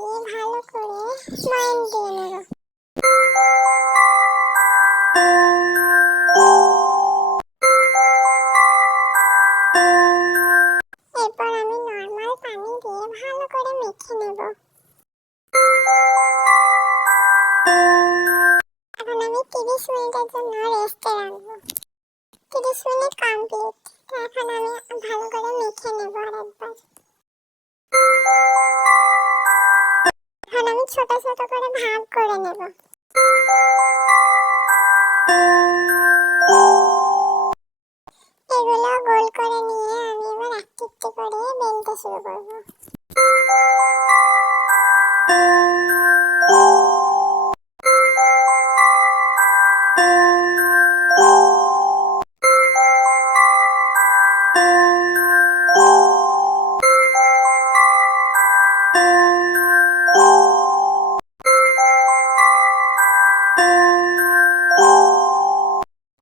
দিয়ে ভালো করে ময়ান দিয়ে নেব। এরপর আমি নরমাল পানি দিয়ে ভালো করে মেখে নেব। এখন আমি 30 মিনিটের জন্য রেস্টে রাখবো। 30 মিনিট কমপ্লিট। এখন আমি ভালো করে মেখে নেব আরেকবার। এখন আমি ছোট ছোট করে ভাগ করে নেব। এগুলো গোল করে নিয়ে আমি এবার একটু একটু করে বেলতে শুরু করব।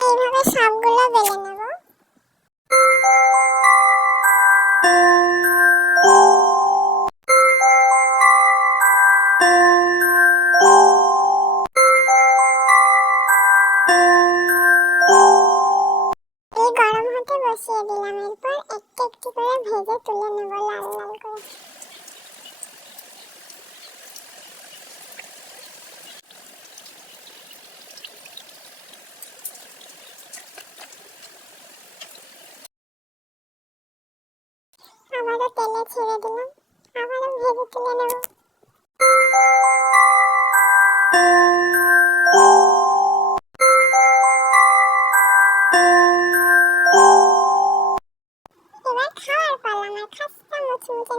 এইভাবে সবগুলো বেলে নেব। এই গরম হতে বসিয়ে দিলাম। এরপর একটু একটু করে ভেজে তুলে নেব লাল লাল করে। আবারও তেলে ছেড়ে দিলাম। আবারও ভেজে তুলে নেব। এবার খাওয়ার পালা। আমার খাস্তা মুচমুচে